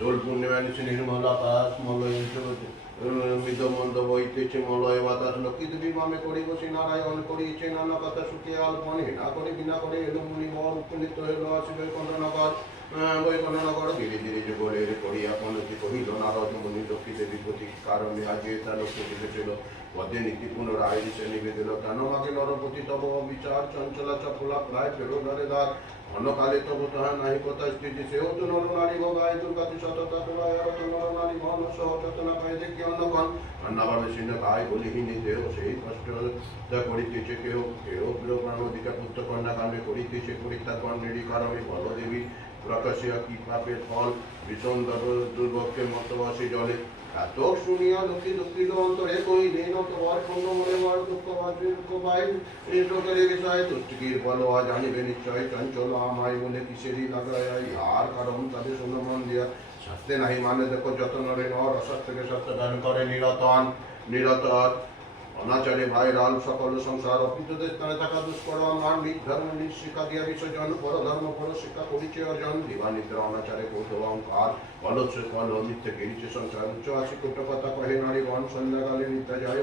দোল পূর্ণিমা নিশে নির্মল আকাশ মলয় মৃদ মন্দ বইতেছে মলয় বাতাস লক্ষ্মী দেবী মামে করি বসি নারায়ণ করিছে নানা কথা সুখে আলপনে না করে বিনা করে এলো মুনি বর উপনীত হইল আসিবে কন্যনগর বৈকন্যনগর ধীরে ধীরে যুগলের করিয়া পনতি কহিল নারদ মুনি লক্ষ্মী দেবী প্রতি কারণে আজে তা লক্ষ্য দিতেছিল পদে নীতি পুনরায় দিশে নিবেদিল কেন আগে নরপতি তব বিচার চঞ্চলা চপলা প্রায় ফেরো ধরে দ্বার অন্যকালে তব তাহা নাহি কথা স্থিতি সেও তো নর নারী ভগায় দুর্গাতি সততা প্রলয় আর তো নর নারী ঘন সহ চেতনা পায় দেখি অন্যক্ষণ রান্নাবার সিংহ গায়ে বলিহীনি দেহ সেই কষ্ট করিতেছে কেহ কেহ প্রিয় প্রাণদিকা পুত্র কন্যা কাণ্ডে করিতেছে পরিত্যাগণ নিরীকারণে বলদেবী প্রকাশিয়া কি পাপের ফল ভীষণ দুর্ভক্ষের মতো আসে জলে এত শুনিয়া লোকে দুঃখিত অন্তরে কহিলে নতবার খণ্ড মনে বর দুঃখ ভাই লোকের বিষয় তুষ্টির বল জানিবে নিশ্চয় চঞ্চল আমায় বলে কিসেরই লাগায় আর কারণ তাদের শুনো মন দিয়া শাস্তে নাহি মানে দেখো যত নরে নর অসত্যকে সত্য দান করে নিরতন অনাচারে ভাইরাল সকল সংসার অপিতদের স্থানে থাকা দুষ্কর্ম মান ধর্ম শিক্ষা দিয়া বিসর্জন পর ধর্ম পর শিক্ষা পরিচয় অর্জন দিবানিদ্র অনাচারে কৌত অহংকার বলছে কল মিথ্যে গিরিছে সংসার উচ্চ আসি কোট কথা কহে নারীগণ সন্ধ্যাকালে নিত্যা যায়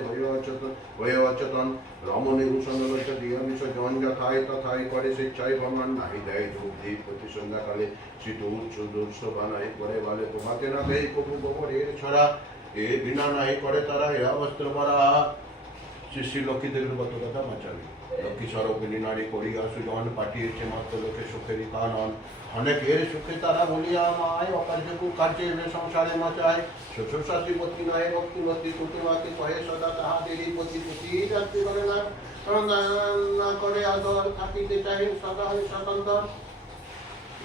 হয়ে অচেতন রমণী ভূষণ লজ্জা দিয়া বিসর্জন যথায় তথায় করে স্বেচ্ছায় ভ্রমণ নাহি দেয় যুক্তি প্রতি সন্ধ্যাকালে শীত উচ্চ দুর্ষ বানায় করে বলে তোমাকে না দেয় কবু গোবরের ছড়া এ বিনা নাই করে তারা এ অবস্ত্র পরা শ্রী লক্ষ্মী দেবীর কত কথা বাঁচাবে লক্ষ্মী স্বরূপিনী নারী করিয়া সুজন পাঠিয়েছে মাত্র লোকে সুখেরই কানন অনেকের সুখে তারা বলিয়া মায় অকার্য কুকার্যে সংসারে মচায় শ্বশুর শাশী পত্নী নয় ভক্তিমতী কুটুমাকে কহে সদা তাহাদেরই পতি পতি যাত্রী করে না করে আদর থাকিতে চাহে সদা হয় স্বতন্ত্র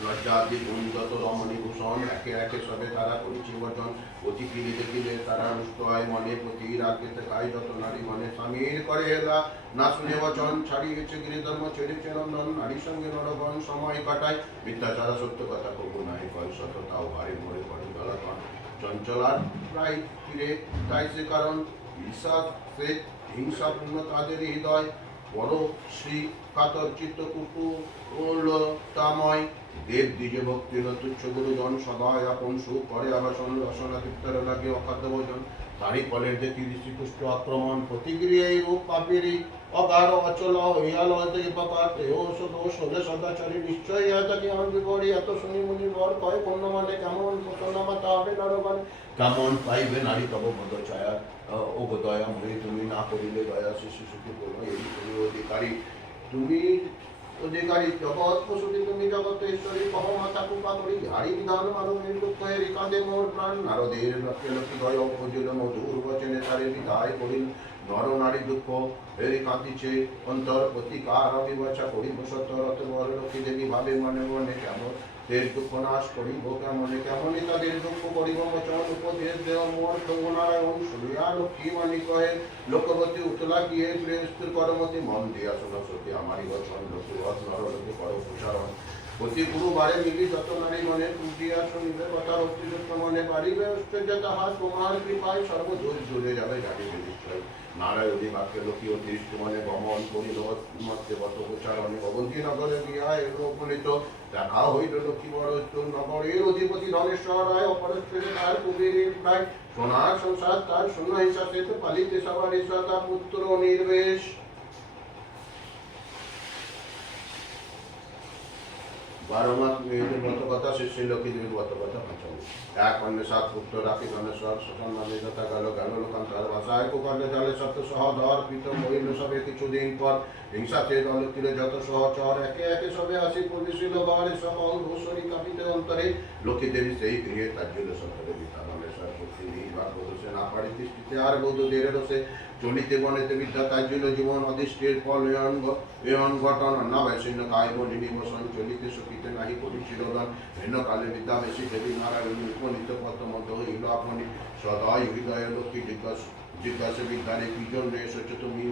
লজ্জাদি গুণগত রমণী ভূষণ একে একে সবে তারা করিছি বচন অতি কিনে দেখিলে তারা রুষ্ট হয় মনে প্রতি রাখতে খাই যত নারী মনে স্বামীর করে এলা না শুনে বচন ছাড়িয়েছে গিরিধর্ম ছেড়েছে নন্দন নারীর সঙ্গে নরগণ সময় কাটায় মিথ্যা ছাড়া সত্য কথা কবু নাই কয় সততাও ভারে মরে পড়ে দলাকন চঞ্চলার প্রায় ফিরে তাই সে কারণ হিংসাপূর্ণ তাদের হৃদয় বড় শ্রী কাতর চিত্ত কুকুলতাময় দেব দ্বিজ ভক্তি তুচ্ছ গুরুজন সদায় আপন সুখ করে আবাসন রসনা তৃপ্তর লাগে অখাদ্য ভোজন তারই ফলের দেখি ঋষিপুষ্ট আক্রমণ প্রতিক্রিয়া এই রূপ পাপেরই অগার অচল ইহাল প্রকার দোষ দোষ হলে সদাচারী নিশ্চয়ই তাকে আমি করি এত শুনি মুনি বর কয় কন্য মানে কেমন প্রসন্নমাতা হবে নরগণ কেমন পাইবে নারী তব বদ ছায়া ও দয়া মনে তুমি না করিলে দয়া শিশু সুখী বলো এই তুমি অধিকারী তুমি অধিকারী জগৎ প্রসূতি তুমি জগৎ ঈশ্বরী কহ মাতা কৃপা করি হারি বিধান মানব নির্দুঃখ হেরি কাঁদে মোর প্রাণ নারদের লক্ষ্যে লক্ষ্মী দয় উপজিল মধুর বচনে তারে বিদায় করিল নর নারী দুঃখ হেরি কাঁদিছে অন্তর প্রতিকার বিবচা করিব সত্য রত বর লক্ষ্মী দেবী ভাবে মনে মনে কেমন দের দুঃখ নাশ করিব কেমনে কেমনই তাদের দুঃখ করিব বচন উপদেশ দেহ মোর নারায়ণ শুনিয়া লক্ষ্মী মানি কহে লোকবতী উতলা গিয়ে গৃহস্থির করমতি মন দিয়া শোনা সত্যি আমারই বচন লোকবত নরলোকে কর প্রসারণ প্রতি গুরুবারে মিলি যত নারী মনে কুটিয়া শুনিবে কথা অতিযুক্ত মনে পারিবে ঐশ্বর্য তাহা তোমার কৃপায় সর্বদূর জুড়ে যাবে জানিবে নিশ্চয় নারায়ণী বাক্যে লোকী অদৃষ্ট মনে গমন করিল মধ্যে বত প্রচারণে অবন্তী নগরে গিয়া এলো উপনীত দেখা হইল লক্ষ্মী বড় নগরের অধিপতি ধনেশ্বর রায় অপরেশ্বরে তার কুবেরের প্রায় সোনার সংসার তার শূন্য হিসাবে পালিতে সবার ঈশ্বরতা পুত্র নির্বেশ বারো মাস মেয়েদের মত কথা শিষ্যের লক্ষ্মী দেবীর মত কথা বাঁচাবো এক অন্যে সাত পুত্র রাখি ধনেশ্বর শোষণ নামে যথা গেল লোকান্তর ভাষায় কুকালে জালে সত্য সহধর প্রীত হইল সবে কিছুদিন পর হিংসাতে দল তীরে যত সহচর একে একে সবে আসি পরিশীল ঘরে সকল ভূষণী কাঁপিতে অন্তরে লক্ষ্মী দেবী সেই গৃহে তাজ্জিল সত্তরে বিতা ধনেশ্বর পক্ষী নির্বাক বধূসে না পারি দৃষ্টিতে আর বধূদের রসে চলিতে বনেতে বিদ্যা তাজ্জিল জীবন অধিষ্ঠের ফল এয়ন ঘটন অন্নাবাসীন্য কায় বলিনি বসন চলিতে সুখিতে নাহি করিছিল দান ভিন্ন কালে বিদ্যা বেশি দেবী নারায়ণ উপনীত পথ মধ্য হইল আপনি সদাই হৃদয় লক্ষ্মী জিজ্ঞাসা বিজ্ঞানে কি জন্য এসেছো তুমি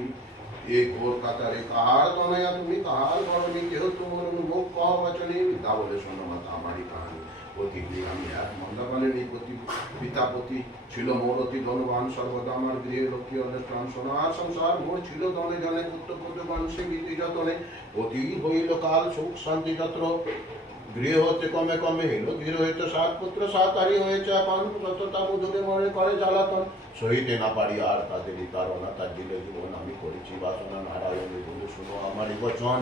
এই ঘোর কাতারে কাহার তনয়া তুমি কাহার ধরণী কেহ তোমার মুখ কহ বচনে বিদ্যা বলে শোনো মাতা আমারই কাহানি প্রতিদিন আমি এক মন্দাপালিনী পিতাপতি ছিল মোর অতি ধনবান সর্বদা আমার গৃহে লক্ষ্মী অনুষ্ঠান সোনার সংসার মোর ছিল ধনে জনে পুত্র পুত্রগণ সে গীতি যতনে অতি হইল কাল সুখ শান্তি যত্র গৃহ হতে কমে কমে এলো গৃহ হইতে 7 পুত্র 7 হারি হয়েছে এখন সততা মধুরে মনে করে জ্বালাতন সহিতে না পারি আর তাদেরই তারা তার দিলে জীবন আমি করেছি বাসনা নারায়ণে বলে শুনো আমারই বচন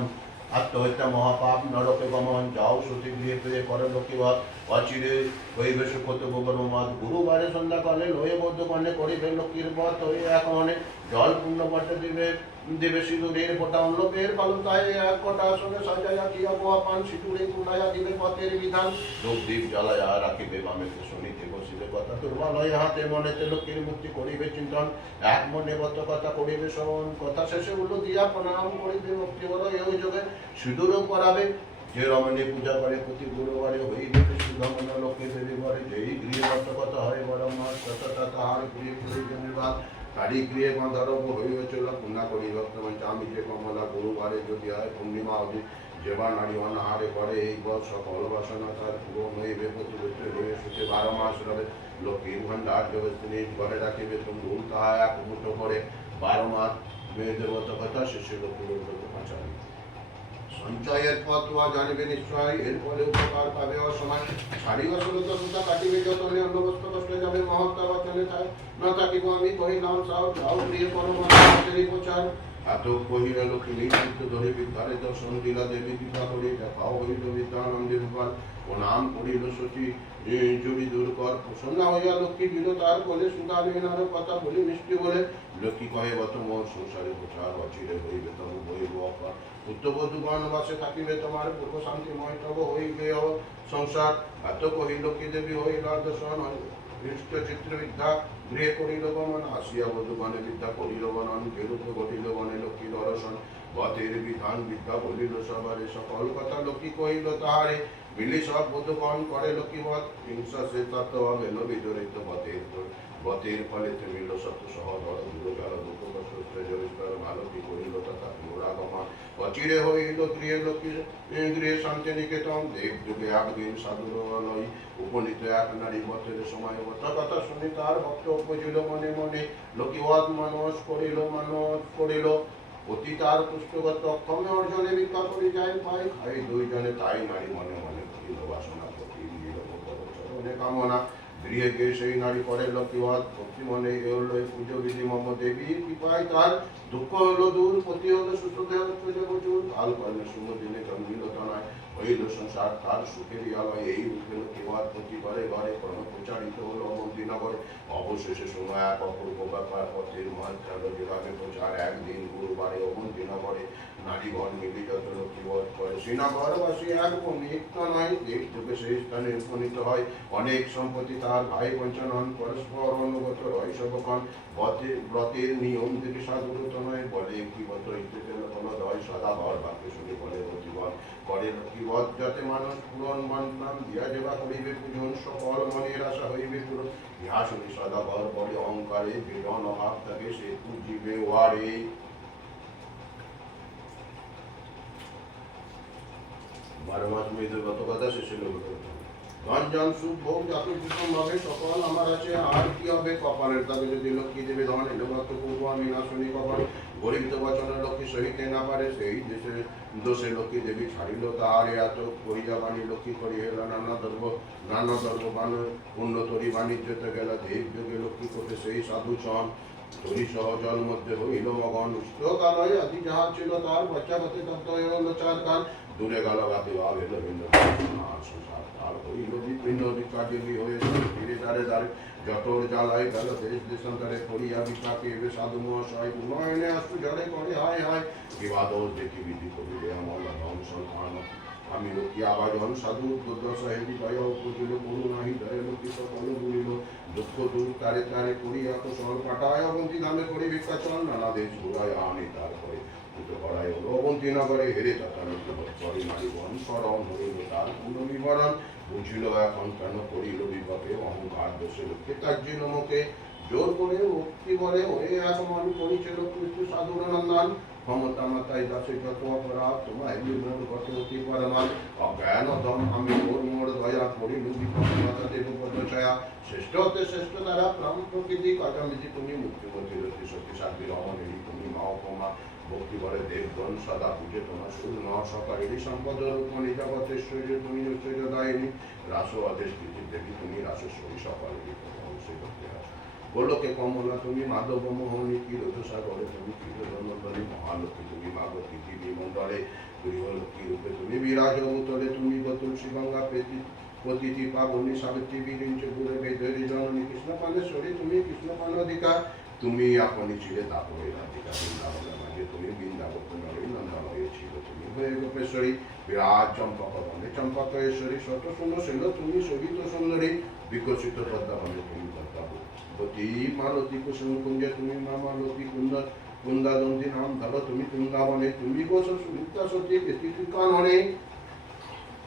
আত্মহত্যা মহাপাপ নরকে গমন যাও সতী গৃহে পেয়ে করে লোকিবাদ অচিরে হইবে সুখত গোবরমাদ গুরুবারে সন্ধ্যাকালে লয়ে বৌদ্ধ মানে করিবে লক্ষ্মীর পথ হয়ে এক মনে জল পূর্ণ পটে দিবে দেবে সিঁদুরের ফোটা অন্নপের পালতায় এক কটা আসনে সাজাইয়া কিয়া গোয়া পান সিঁদুরে কুড়াইয়া দিবে পথের বিধান দ্বীপ জ্বালাইয়া রাখিবে বামেতে শুনিতে বসিবে কথা দুর্বলয় হাতে মনেতে লক্ষ্মীর মুক্তি করিবে চিন্তন এক মনে বত কথা করিবে শ্রবণ কথা শেষে উল্লু দিয়া প্রণাম করিবে ভক্তি বল এই যোগে সিঁদুরও পরাবে যে রমণী পূজা করে প্রতি গুরুবারে হইবে সুধমন লোকে দেবী বরে যেই গৃহবদ্ধ কথা হয় বড় মাস তথা তাহার গৃহে করিবে নির্বাণ তারি গৃহে গন্ধর্ব হইয়াছিল পুণ্যা করি ভক্তমন আমি যে কমলা গুরুবারে যদি হয় পূর্ণিমা অধিক যেবা নারী অনাহারে করে এই বল সকল বাসনা তার পূরণ হইবে প্রতিবদ্ধ হয়ে সুখে 12 মাস রবে লক্ষ্মীর ভান্ডার জগৎ ঘরে রাখিবে তুমি তাহা এক মুঠো করে 12 মাস মেয়েদের মতো কথা শেষে লক্ষ্মীর পাঁচালি সঞ্চয়ের পথ জানিবে নিশ্চয় এরপরে উপকার পাবে অসময় ছাড়ি অসলতা সুতা কাটিবে যতনে অন্য বস্তু কষ্টে যাবে মহত্তা বচনে না থাকিব আমি কহিলাম সাও যাও প্রিয় পরমাত্মারি প্রচার এত কহিল লক্ষ্মী নিযুক্ত ধরে বিদ্যারে দর্শন দিলা দেবী কৃপা করে দেখাও হইল বিদ্যানন্দে ভগবান প্রণাম করিল শচী জুড়ি দূর কর প্রসন্ন হইয়া লক্ষ্মী দিল তার বলে সুদালীনার কথা বলি মিষ্টি বলে লক্ষ্মী কহে বত মোর সংসারে প্রচার অচিরে হইবে তব বইব অপার পুত্রবধূগণ বাসে থাকিবে তোমার পূর্ব শান্তিময় তব হইবে সংসার এত কহি লক্ষ্মী দেবী হইল দর্শন হৃষ্ট চিত্র বিদ্যা গৃহে করিল গমন আসিয়া বধূগণে বিদ্যা করিল গণন বিরূপ ঘটিল গণে লক্ষ্মীর দর্শন বতের বিধান বিদ্যা বলিল সবারে সকল কথা লক্ষ্মী কহিল তাহারে মিলি সব বধূগণ করে লক্ষ্মীবধ হিংসা সে তত্ত্ব এলো বিজড়িত বতের ফলে মিল সত্য সহধর দূরকাল দুঃখ কষ্ট জরিস্তর ভালতি করিল তথা পুরাগমন অচিরে হইল গৃহে লক্ষ্মী গৃহে শান্তি নিকেতন দেব যুগে একদিন সাধুরলয় উপনীত এক নারী বতের সময় কথা শুনি তার ভক্ত উপজিল মনে মনে লক্ষ্মীবধ মানস করিল অতি তার পুষ্টগত অক্ষমে অর্জনে ভিক্ষা করি যায় পাই খাই দুইজনে তাই নারী মনে মনে করিল বাসনা প্রতি চরণে কামনা গৃহে গিয়ে সেই নারী করে লক্ষ্মীবধ ভক্তি মনে এল পুজো বিধি মম দেবী কৃপায় তার দুঃখ হলো দূর পতি হলো সুস্থদেহ প্রচুর কাল কর্মে সুমদিনে জন্মিল তনয় হইল সংসার তার সুখেরই আলয় এই রূপে লক্ষ্মীবধ প্রতি ঘরে ঘরে প্রচারিত হলো অবন্তীনগরে অবশেষে সময় এক অপূর্ব ব্যাপার পথের মহাত্মাল যেভাবে প্রচার একদিন গুরুবারে অবন্তীনগরে নারীগণ মিলি যত লক্ষ্মীবধ করে শ্রীনগরবাসী এক নিত্য নয় দেব যুগে সেই স্থানে উপনীত হয় অনেক সম্পত্তি তার ভাই পঞ্চানন পরস্পর অনুগত রয় সবক্ষণ ব্রতের নিয়ম থেকে সাধুরত নয় বলে কি বত ইত্যাদি দয় সদা ঘর বাক্যে শুনে বলে প্রতিবন করে লক্ষ্মীবধ যাতে মানুষ পূরণ মানলাম দিয়া যেবা করিবে পূজন সকল মনের আশা হইবে পূরণ ইহা শুনি সদা ঘর বলে অহংকারে বেদন অভাব থাকে সে পুজিবে ওয়ারে বারো মাস মেয়েদের গত কথা শেষে ধন সুখ ভোগ যত ভীষণ ভাবে সকল আমার আছে আর কি হবে কপালের দাবি যদি লক্ষ্মী দেবে ধন এলো ভক্ত পূর্ব আমি না শুনি কপাল গরিব তো বচন লক্ষ্মী সহিতে না পারে সেই দেশে দোষে লক্ষ্মী দেবী ছাড়িল তাহারে এত কহিয়া বাণী লক্ষ্মী করি এলো নানা দ্রব্য বান উন্নতরি বাণিজ্যতে গেল দেব যুগে লক্ষ্মী করতে সেই সাধু চন তরি সহজল মধ্যে হইল মগন উষ্ণকালয় আদি যাহা ছিল তার বাচ্চা গতি তত্ত্ব হইল চার কান দূরে গেল গাতে ভাব এলো ভিন্ন সংসার তার হইল বিভিন্ন কাজে হয়েছে ধীরে দ্বারে দ্বারে যতর জ্বালায় গেল দেশ দেশান্তরে করিয়া বিপাকে এবে সাধু মহাশয় উন্নয়নে আসু জলে করে হায় হায় বিবাদ দেখি বিধি করিলে আমার ধ্বংস আমি লক্ষ্মী আবাজন সাধু দুর্দশা হেবি দয়া উপজিল করু নাহি দয়া লক্ষ্মী সকল বুড়িল দুঃখ দূর তারে তারে করিয়া কুশল পাঠায় অবন্তী ধামে করি ভিক্ষাচল নানা দেশ ঘুরায় আনি তারপরে করায় অবন্তী নগরে হেরে তথা লক্ষ্মী নারীগণ স্মরণ হইল তার পূর্ণ বিবরণ বুঝিল এখন কেন করিল বিপাকে অহংকার দোষে লক্ষ্মী তাজ্জিল মুখে জোর করে মুক্তি বলে ওরে আসমান করিছে লক্ষ্মী সাধুর নন্দন ক্ষমতা মাতায় দাসে যত অপরাধ তোমায় মোর গত অতি পরমান অজ্ঞান দম আমি মোর দয়া করিল বিপদ দেবপদ ছায়া শ্রেষ্ঠ হতে শ্রেষ্ঠ তারা প্রাণ প্রকৃতি কাটামিতি তুমি মুক্তিমতি রতি সতী সাধ্বী রমণী তুমি মা উপমা ভক্তি করে দেবগণ সদা পূজে তোমার শুধু ন সকালেরই সম্পদ রূপমণি জগতেশ্বরী তুমি ঐশ্বর্য দায়িনী রাস আদেশ দেবী তুমি রাসেশ্বরী সকালেরই অবশ্যই করতে আসো গোলকে কমলা তুমি মাধব মোহনী কিরত সাগরে তুমি কিরণী মহালক্ষ্মী তুমি মাগ পৃথিবী মণ্ডলে গৃহলক্ষ্মী রূপে তুমি বিরাজ ভূতলে তুমি তুলসী গঙ্গা পতিথি পাবনী সাবিত্রী বিরিঞ্চ গুরে বেদরি জননী কৃষ্ণ পানেশ্বরী তুমি কৃষ্ণ পানধিকা তুমি আপনি ছিলে তাপরে রাধিকা বৃন্দাবনের মাঝে তুমি বৃন্দাবন নন্দনয়ে ছিল তুমি হয়ে গোপেশ্বরী বিরাজ চম্পক বনে চম্পকেশ্বরী শত সুন্দর ছিল তুমি শোভিত সুন্দরী বিকশিত পদ্মাবনে তুমি পদ্মাবতী মালতী কুসুম কুঞ্জে তুমি মা মালতী কুন্দর কুন্দাদন্তী নাম ধরো তুমি কুন্দাবনে তুমি গোস সুবিদ্যা সতী কৃতি কাননে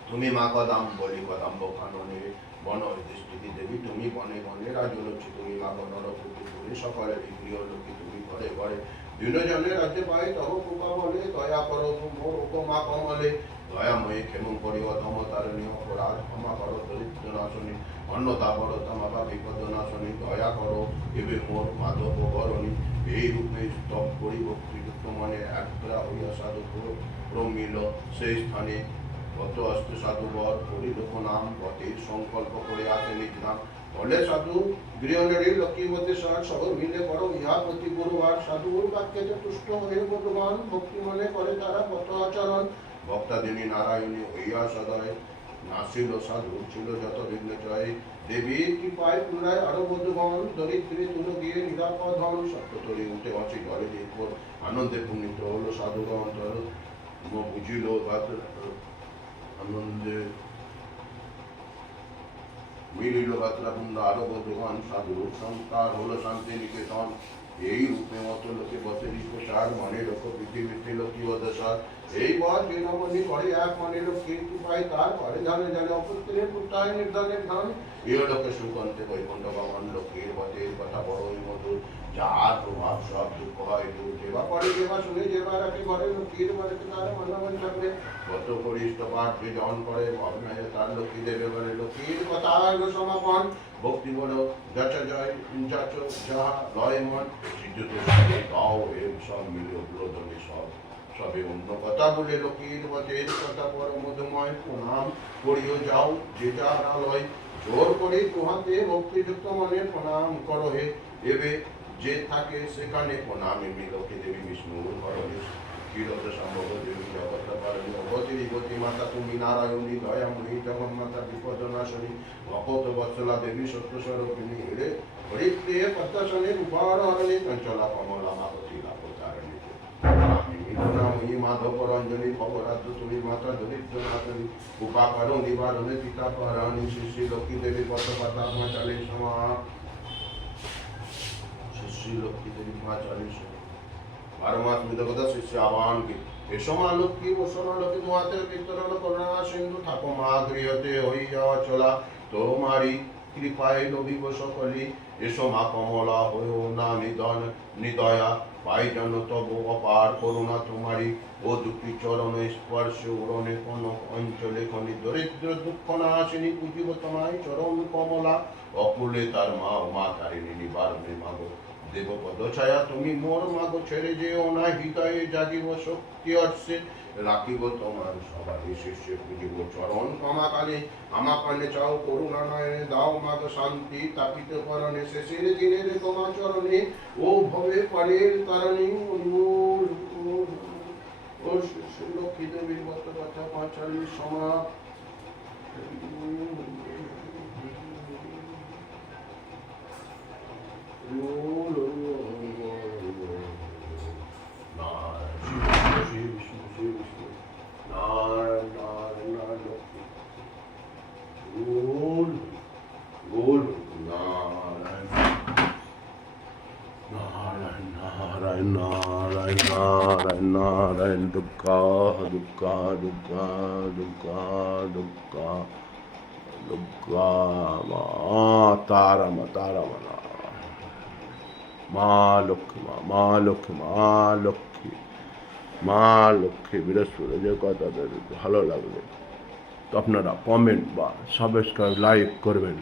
তুমি মা কদাম্বরী কদম্ব কাননে বন দৃষ্টি দেবী তুমি বনে বনে রাজলক্ষ্মী তুমি মা গণরপুত্রী তুমি সকলের গৃহলক্ষ্মী তুমি ঘরে ঘরে দিনজনে রাজ্যে পাই তব কৃপা বলে দয়া করো মোর উপমা কমলে দয়াময়ী ক্ষেমং করি অধম তারিণী অপরাধ ক্ষমা করো দরিদ্র নাশনী অন্নতা বড় তামাবা বিপদ নাশনী দয়া করো এবে মোর মাধব বরণী এই রূপে স্তব করি ভক্তিযুক্ত মনে একরা হইয়া সাধু প্রমিল সেই স্থানে কত অস্ত সাধু বর পরিলোক নাম গতির সংকল্প করে আসে নিজাম বলে সাধু গৃহণেরী লক্ষ্মীবতী সার সহ মিলে করো ইহা প্রতি গুরুবার সাধুর বাক্যেতে তুষ্ট হয়ে ভগবান ভক্তি মনে করে তারা পথ আচরণ ভক্তাদিনী নারায়ণী হইয়া সদয় নাসিল সাধু ছিল যত বিঘ্ন জয় দেবী কৃপায় পুনরায় আরো বধুগণ দরিদ্রী তুলো গিয়ে নিরাপদ হন সপ্ততরী উঠে অচি ঘরে এরপর আনন্দে পুণ্যিত হলো সাধুগণ বুঝিল আনন্দে মিলিল বাত্রাকুণ্ড আরো বধুগণ সাধুর সংস্কার হলো শান্তি নিকেতন এই রূপে মত লোকে বসে প্রসার মনে লোক পৃথিবীতে লোকী দশার এই বর বিনমনি করে এক মনে লোক কীর্তি পায় তার পরে জানে জানে অপুত্রের পুত্রায় নির্ধনের ধান এ লোকে সুকন্তে বৈকুণ্ঠ গমন লোকের বতের কথা বড়ই মধুর যার প্রভাব সব দুঃখ হয় দূর যেবা পরে যেবা শুনে যেবা রাখে ঘরে লোকের বাড়িতে তার মনোমন থাকবে কত করিষ্ঠ পাঠ যে জন করে ভাবনায় তার লক্ষ্মী দেবে বলে লোকের কথা সমাপন ভক্তি বলো যচ জয় যচ যাহা লয় মন সিদ্ধতে সবে গাও এম সব মিলে উপলব্ধনে সব সবে অন্য কথা বলে লোকের বতের কথা পর মধুময় প্রণাম করিও যাও যে যার আলয় জোর করে কুহাতে ভক্তিযুক্ত মনে প্রণাম করো হে এবে যে থাকে সেখানে প্রণামে মিলোকে দেবী বিষ্ণুর ঘরণে ক্ষীরত সম্ভব দেবী জগত পারণী অবতীরি গতি মাতা তুমি নারায়ণী দয়াময়ী জগন্মাতা বিপদ নাশনী ভকত বৎসলা দেবী সত্য স্বরূপিণী হেরে হরিপ্রিয়ে পদ্মাসনে রূপারণী চঞ্চলা কমলা মাতী লাভতারিণী মিলনাময়ী মাধব রঞ্জনী ভবরাত্র তুমি মাতা দরিদ্র নাতনী উপাকারো নিবারণে পিতা পারাণী শ্রী লক্ষ্মী দেবী পদ্মপাতা চালে সমা শ্রী লক্ষ্মী দেবী 12 মাস মৃতকতা শিষ্য আহ্বান কি এসো মা লক্ষ্মী বসনা লক্ষ্মী তোমাদের বিতরণ করুণা সিন্ধু থাকো মা গৃহতে হইয়া চলা তোমারি কৃপায় লভিব সকলি এসো মা কমলা হয়েও না নিধন নিদয়া পাই যেন তব অপার করুণা তোমারি ও দুটি চরণ স্পর্শ উড়নে কোন অঞ্চলে খনি দরিদ্র দুঃখ নাশিনী পুজিব তোমায় চরণ কমলা অকুলে তার মা ও মা তারিণী নিবারণে মাগো দেবপদ ছায়া তুমি মোর মাগো ছেড়ে যেও না হৃদয়ে জাগিব শক্তি অর্ষে রাখিব তোমার সবাই শিষ্যে পুজিব চরণ ক্ষমাকালে আমাকালে চাও করুণা নয়নে দাও মাগো শান্তি তাপিত করণে শেষের দিনের তোমার চরণে ও ভবে পারের কারণে ও লক্ষ্মী দেবীর গত কথা 45 সমা নারায়ণ দুর্গা দুর্গা দুর্গা দুর্গা দুর্গা দুর্গা মা তারা মা তারা মা লক্ষ্মী মা লক্ষ্মী মা লক্ষ্মী মা লক্ষ্মী বৃহস্পতি যে কথাদের ভালো লাগলে তো আপনারা কমেন্ট বা সাবস্ক্রাইব লাইক করবেন।